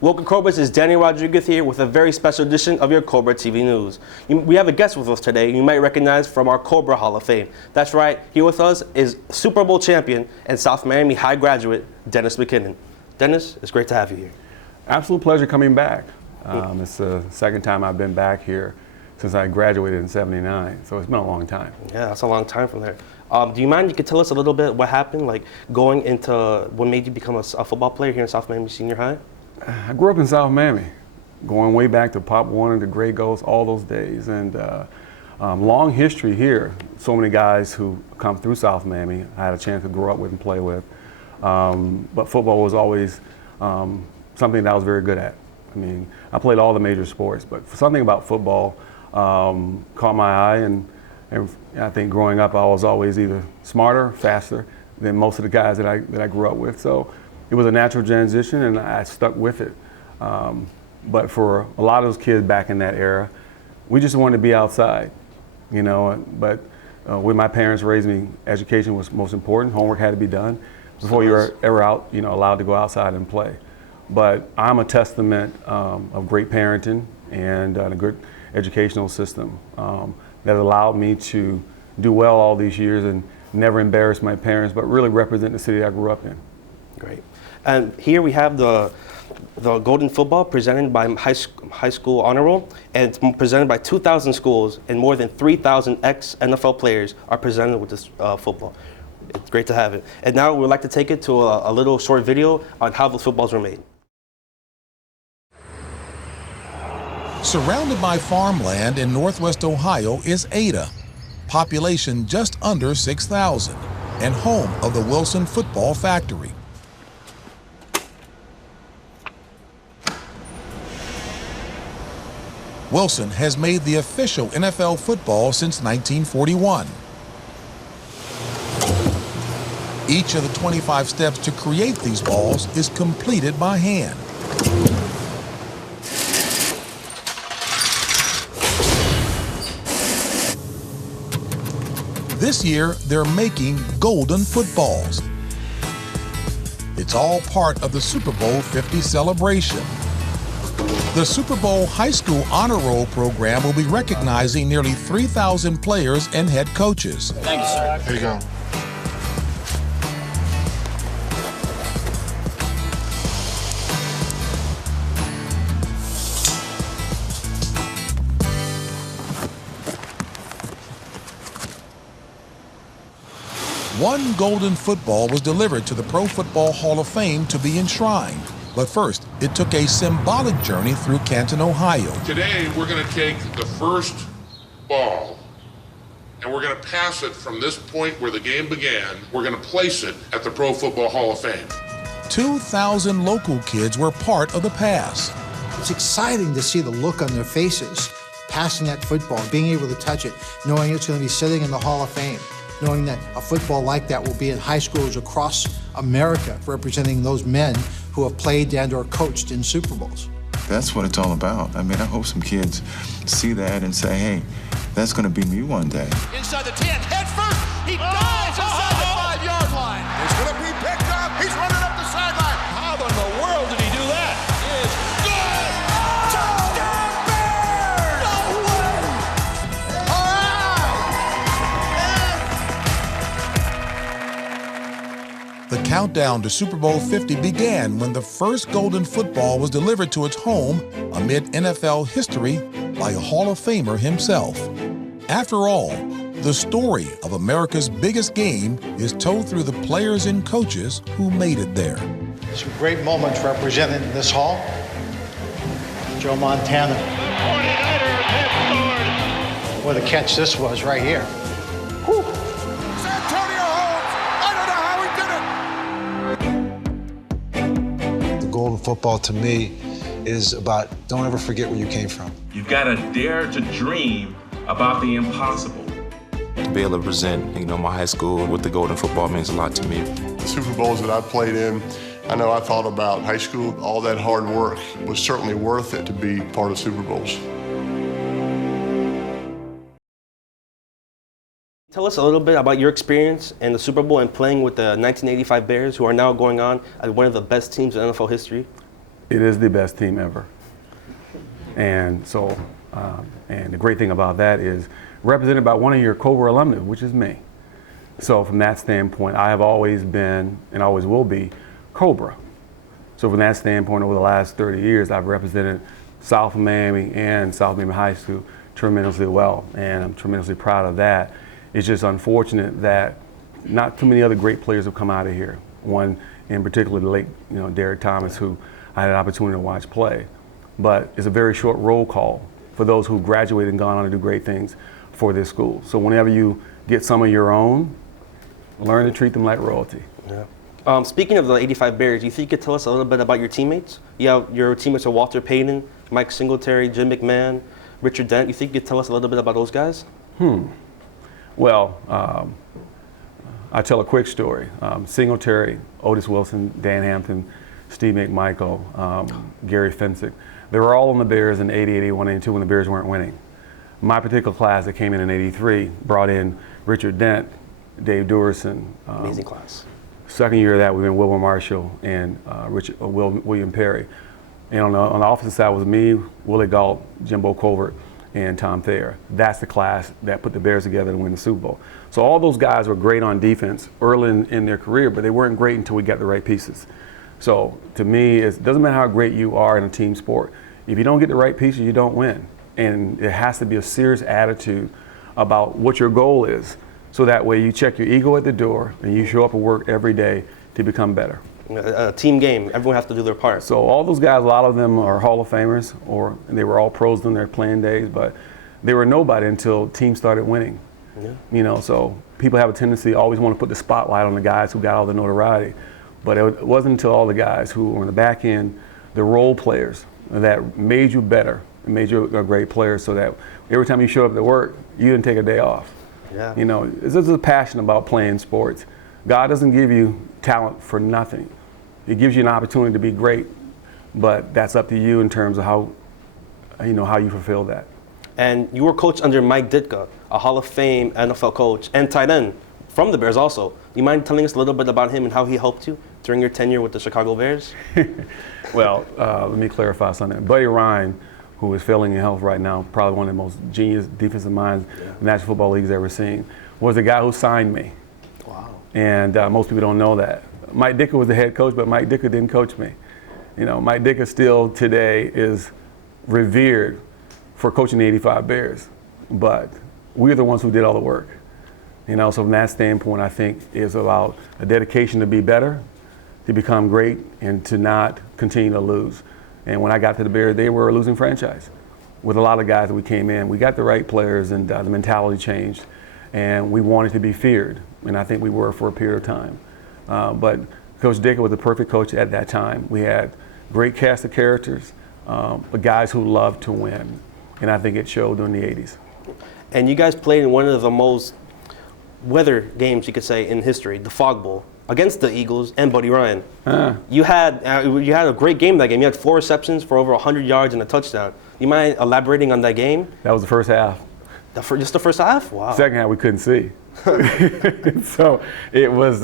Welcome, Cobras. It's Danny Rodriguez here with a very special edition of your Cobra TV News. We have a guest with us today you might recognize from our Cobra Hall of Fame. That's right, here with us is Super Bowl champion and South Miami High graduate, Dennis Mckinnon. Dennis, it's great to have you here. Absolute pleasure coming back. It's the second time I've been back here since I graduated in '79, so it's been a long time. Yeah, that's a long time from there. Do you mind, you could tell us a little bit what happened, like going into, what made you become a football player here in South Miami Senior High? I grew up in South Miami, going way back to Pop Warner, the Grey Ghosts, all those days, and long history here. So many guys who come through South Miami I had a chance to grow up with and play with, but football was always something that I was very good at. I mean, I played all the major sports, but something about football caught my eye, and I think growing up I was always either smarter, faster than most of the guys that I grew up with. So it was a natural transition, and I stuck with it. But for a lot of those kids back in that era, we just wanted to be outside, you know. But when my parents raised me, education was most important. Homework had to be done before you were ever out, you know, allowed to go outside and play. But I'm a testament of great parenting and a good educational system that allowed me to do well all these years and never embarrass my parents, but really represent the city I grew up in. Great. And here we have the Golden Football presented by High School Honor Roll, and it's presented by 2,000 schools, and more than 3,000 ex-NFL players are presented with this football. It's great to have it. And now we'd like to take it to a little short video on how the footballs were made. Surrounded by farmland in northwest Ohio is Ada, population just under 6,000, and home of the Wilson Football Factory. Wilson has made the official NFL football since 1941. Each of the 25 steps to create these balls is completed by hand. This year, they're making golden footballs. It's all part of the Super Bowl 50 celebration. The Super Bowl High School Honor Roll program will be recognizing nearly 3,000 players and head coaches. Thank you, sir. Here you go. One golden football was delivered to the Pro Football Hall of Fame to be enshrined. But first, it took a symbolic journey through Canton, Ohio. Today, we're going to take the first ball, and we're going to pass it from this point where the game began. We're going to place it at the Pro Football Hall of Fame. 2,000 local kids were part of the pass. It's exciting to see the look on their faces, passing that football, being able to touch it, knowing it's going to be sitting in the Hall of Fame, knowing that a football like that will be in high schools across America, representing those men who have played and or coached in Super Bowls. That's what it's all about. I mean, I hope some kids see that and say, hey, that's going to be me one day. Inside the 10, head first, he dives inside the 5-yard line. It's going to be picked up, he's running up the sideline. How in the world did he do that? It's good! Touchdown Bears! No way! The countdown to Super Bowl 50 began when the first golden football was delivered to its home amid NFL history by a Hall of Famer himself. After all, the story of America's biggest game is told through the players and coaches who made it there. Some great moments represented in this hall. Joe Montana. What a catch this was right here. Whew. It's Antonio Holmes. I don't know how he did it. The golden football to me is about don't ever forget where you came from. You've got to dare to dream about the impossible. To be able to present, my high school with the golden football means a lot to me. The Super Bowls that I played in, I know I thought about high school. All that hard work was certainly worth it to be part of Super Bowls. Tell us a little bit about your experience in the Super Bowl and playing with the 1985 Bears, who are now going on as one of the best teams in NFL history. It is the best team ever. And so, and the great thing about that is represented by one of your Cobra alumni, which is me. So from that standpoint, I have always been and always will be Cobra. So from that standpoint, over the last 30 years, I've represented South Miami and South Miami High School tremendously well, and I'm tremendously proud of that. It's just unfortunate that not too many other great players have come out of here. One in particular, the late, Derek Thomas, who I had an opportunity to watch play. But it's a very short roll call for those who graduated and gone on to do great things for this school. So whenever you get some of your own, learn to treat them like royalty. Yeah. Speaking of the 85 Bears, you think you could tell us a little bit about your teammates? Yeah, your teammates are Walter Payton, Mike Singletary, Jim McMahon, Richard Dent. You think you could tell us a little bit about those guys? Well, I'll tell a quick story. Singletary, Otis Wilson, Dan Hampton, Steve McMichael, Gary Fensick. They were all on the Bears in 80, 81, 82 when the Bears weren't winning. My particular class that came in 83 brought in Richard Dent, Dave Durson. Amazing class. Second year of that, we went Wilbur Marshall and William Perry. And on the offensive side was me, Willie Gault, Jimbo Covert, and Tom Thayer. That's the class that put the Bears together to win the Super Bowl. So all those guys were great on defense early in their career, but they weren't great until we got the right pieces. So to me, it doesn't matter how great you are in a team sport. If you don't get the right pieces, you don't win. And it has to be a serious attitude about what your goal is. So that way you check your ego at the door and you show up at work every day to become better. A team game, everyone has to do their part. So all those guys, a lot of them are Hall of Famers, or they were all pros in their playing days, but they were nobody until teams started winning. Yeah. So people have a tendency to always want to put the spotlight on the guys who got all the notoriety. But it wasn't until all the guys who were on the back end, the role players, that made you better, made you a great player, so that every time you showed up to work, you didn't take a day off. Yeah. This is a passion about playing sports. God doesn't give you talent for nothing. He gives you an opportunity to be great, but that's up to you in terms of how you fulfill that. And you were coached under Mike Ditka, a Hall of Fame NFL coach and tight end from the Bears also. You mind telling us a little bit about him and how he helped you during your tenure with the Chicago Bears? Well, let me clarify something. Buddy Ryan, who is failing in health right now, probably one of the most genius defensive minds the National Football League's ever seen, was the guy who signed me. Wow. And most people don't know that. Mike Ditka was the head coach, but Mike Ditka didn't coach me. Mike Ditka still today is revered for coaching the 85 Bears, but we're the ones who did all the work. So from that standpoint, I think it's about a dedication to be better, to become great, and to not continue to lose. And when I got to the Bears, they were a losing franchise. With a lot of guys that we came in, we got the right players, and the mentality changed, and we wanted to be feared, and I think we were for a period of time. But Coach Ditka was the perfect coach at that time. We had great cast of characters, but guys who loved to win, and I think it showed during the 80s. And you guys played in one of the most weather games, you could say, in history, the Fog Bowl, against the Eagles and Buddy Ryan. You had a great game that game. You had 4 receptions for over 100 yards and a touchdown. You mind elaborating on that game? That was the first half. Just the first half? Wow. Second half we couldn't see. So it was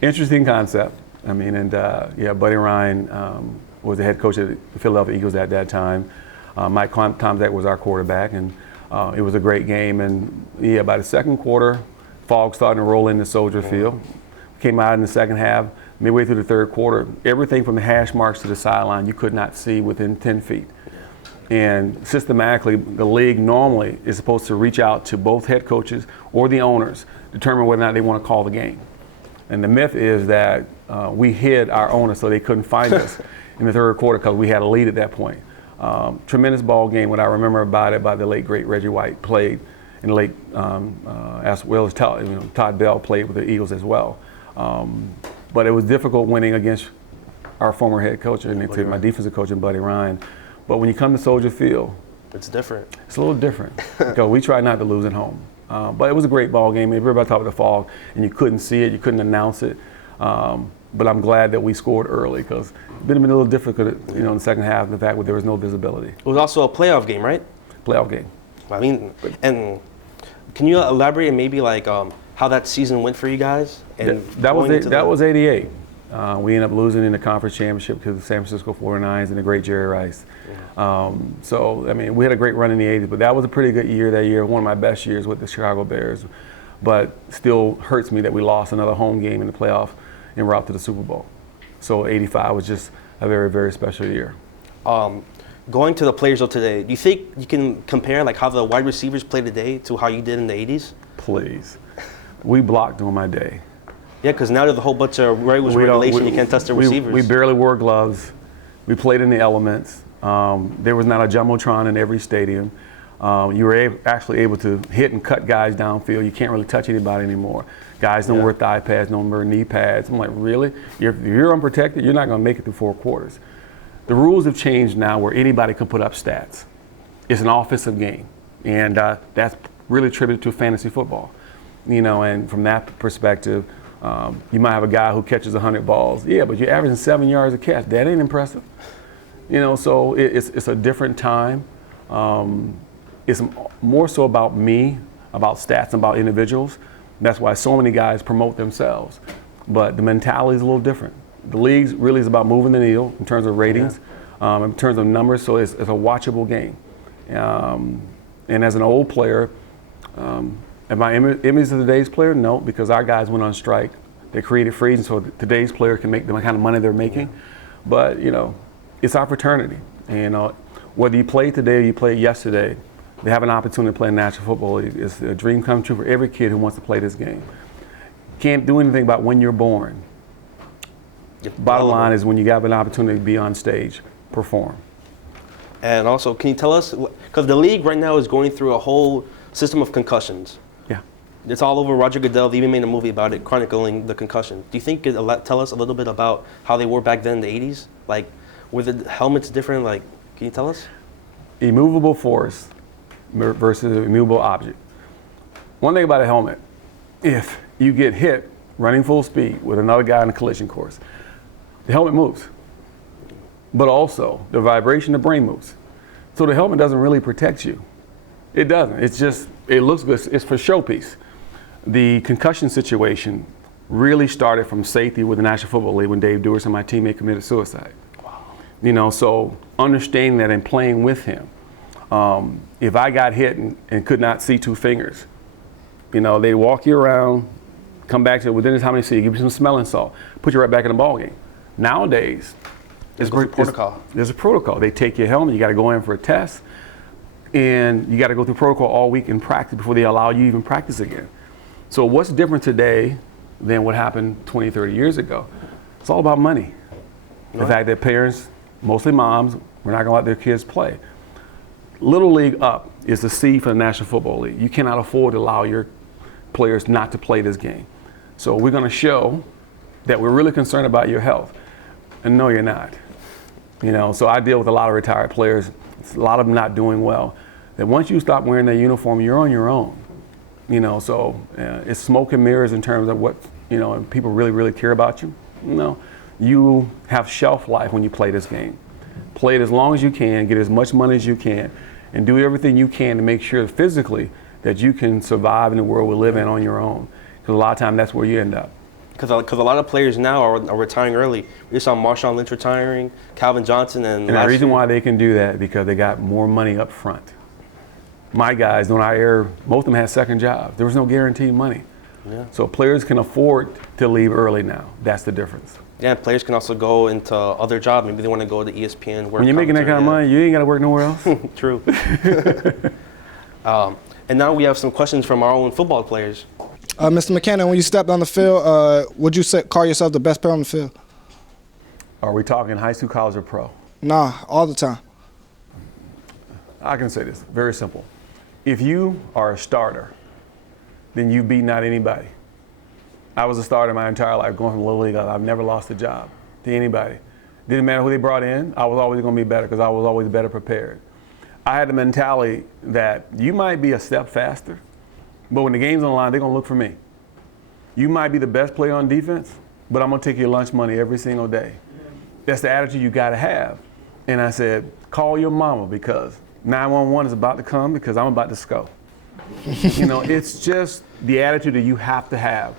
interesting concept. Buddy Ryan was the head coach of the Philadelphia Eagles at that time. Mike Tomczak was our quarterback, and it was a great game. And by the second quarter, fog starting to roll into Soldier Field. Came out in the second half, midway through the third quarter, everything from the hash marks to the sideline you could not see within 10 feet. And systematically, the league normally is supposed to reach out to both head coaches or the owners, determine whether or not they want to call the game. And the myth is that we hid our owners so they couldn't find us in the third quarter because we had a lead at that point. Tremendous ball game. What I remember about it, by the late, great Reggie White played, and the late, as well as Todd Bell played with the Eagles as well. But it was difficult winning against our former head coach, and my defensive coach, and Buddy Ryan. But when you come to Soldier Field, it's different. It's a little different because we try not to lose at home. But it was a great ball game. Everybody talked about the fog, and you couldn't see it, you couldn't announce it. But I'm glad that we scored early because it would have been a little difficult, in the second half. The fact that there was no visibility. It was also a playoff game, right? Playoff game. I mean, and can you elaborate maybe how that season went for you guys? And that was 88. We ended up losing in the conference championship because of the San Francisco 49ers and the great Jerry Rice. So, I mean, we had a great run in the 80s, but that was a pretty good year that year, one of my best years with the Chicago Bears. But still hurts me that we lost another home game in the playoff en route to the Super Bowl. So 85 was just a very, very special year. Going to the players of today, do you think you can compare like how the wide receivers play today to how you did in the 80s? Please. We blocked on my day. Yeah, because now there's a whole bunch of regulation. You can't touch the receivers. We barely wore gloves. We played in the elements. There was not a jumbotron in every stadium. You were actually able to hit and cut guys downfield. You can't really touch anybody anymore. Guys don't wear thigh pads, don't wear knee pads. I'm like, really? If you're unprotected, you're not going to make it through 4 quarters. The rules have changed now where anybody can put up stats. It's an offensive game, and that's really attributed to fantasy football. You know, and from that perspective, you might have a guy who catches 100 balls. Yeah, but you're averaging 7 yards a catch. That ain't impressive. You know, so it's a different time. It's more so about me, about stats, about individuals. That's why so many guys promote themselves. But the mentality is a little different. The league really is about moving the needle in terms of ratings, in terms of numbers, so it's a watchable game. And as an old player, am I image of today's player? No, because our guys went on strike. They created freezing so today's player can make the kind of money they're making. But, you know, it's our fraternity. And whether you play today or you played yesterday, they have an opportunity to play in National Football League. It's a dream come true for every kid who wants to play this game. Can't do anything about when you're born. Bottom line is when you have an opportunity to be on stage, perform. And also, can you tell us, because the league right now is going through a whole system of concussions. Yeah. It's all over Roger Goodell. They even made a movie about it, chronicling the concussions. Do you think tell us a little bit about how they were back then in the 80s? Like, were the helmets different? Like, can you tell us? Immovable force versus immovable object. One thing about a helmet, if you get hit running full speed with another guy on a collision course, the helmet moves. But also, the vibration, the brain moves. So the helmet doesn't really protect you. It doesn't. It's just, it looks good. It's for showpiece. The concussion situation really started from safety with the National Football League when Dave Dewars and my teammate committed suicide. Wow. You know, so understanding that and playing with him. If I got hit and could not see 2 fingers, you know, they walk you around, come back to within this how many see, give you some smelling salt, put you right back in the ball game. Nowadays, there's a protocol. There's a protocol. They take your helmet, you got to go in for a test, and you got to go through protocol all week in practice before they allow you to even practice again. So what's different today than what happened 20, 30 years ago? It's all about money. The fact that parents, mostly moms, we're not going to let their kids play. Little League up is the C for the National Football League. You cannot afford to allow your players not to play this game. So we're going to show that we're really concerned about your health. And no, you're not. You know, so I deal with a lot of retired players, a lot of them not doing well. That once you stop wearing their uniform, you're on your own. You know, so it's smoke and mirrors in terms of what, you know, and people really, really care about you. You know, you have shelf life when you play this game. Play it as long as you can, get as much money as you can, and do everything you can to make sure physically that you can survive in the world we live in on your own. Because a lot of times that's where you end up. Because a lot of players now are retiring early. We saw Marshawn Lynch retiring, Calvin Johnson, and the reason why they can do that because they got more money up front. My guys, when I air, most of them had second jobs. There was no guaranteed money. Yeah. So players can afford to leave early now. That's the difference. Yeah, players can also go into other jobs. Maybe they want to go to ESPN. When you're making that kind of money, you ain't got to work nowhere else. True. And now we have some questions from our own football players. Mr. Mckinnon, when you stepped on the field, would you call yourself the best player on the field? Are we talking high school, college, or pro? Nah, all the time. I can say this, very simple. If you are a starter, then you beat not anybody. I was a starter my entire life, going from Little League. I've never lost a job to anybody. Didn't matter who they brought in, I was always going to be better because I was always better prepared. I had the mentality that you might be a step faster, but when the game's on the line, they're going to look for me. You might be the best player on defense, but I'm going to take your lunch money every single day. That's the attitude you got to have. And I said, call your mama because 911 is about to come because I'm about to score. You know, it's just the attitude that you have to have.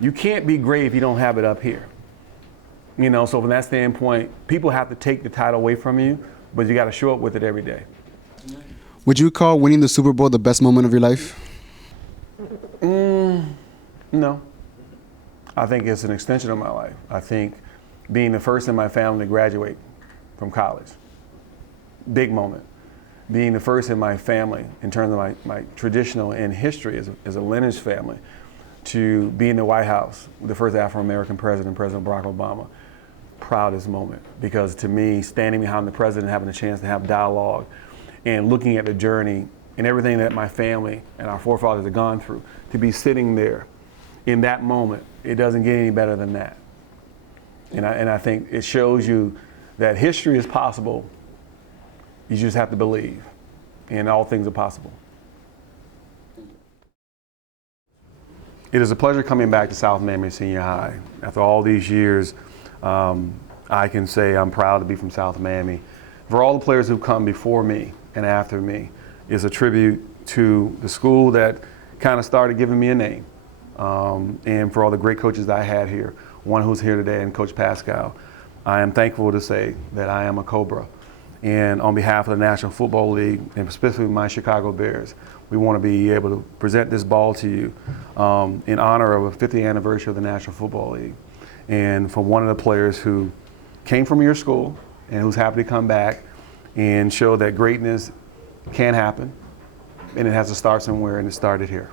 You can't be great if you don't have it up here. You know, so from that standpoint, people have to take the title away from you, but you got to show up with it every day. Would you call winning the Super Bowl the best moment of your life? No. I think it's an extension of my life. I think being the first in my family to graduate from college, big moment. Being the first in my family in terms of my traditional in history as a lineage family to be in the White House with the first Afro-American president, President Barack Obama. Proudest moment, because to me, standing behind the president, having a chance to have dialogue and looking at the journey and everything that my family and our forefathers have gone through, to be sitting there in that moment, it doesn't get any better than that. And I think it shows you that history is possible. You just have to believe, and all things are possible. It is a pleasure coming back to South Miami Senior High. After all these years, I can say I'm proud to be from South Miami. For all the players who've come before me and after me, is a tribute to the school that kind of started giving me a name. And for all the great coaches that I had here, one who's here today, and Coach Pascal, I am thankful to say that I am a Cobra. And on behalf of the National Football League, and specifically my Chicago Bears, we want to be able to present this ball to you in honor of the 50th anniversary of the National Football League. And for one of the players who came from your school and who's happy to come back and show that greatness can happen, and it has to start somewhere, and it started here.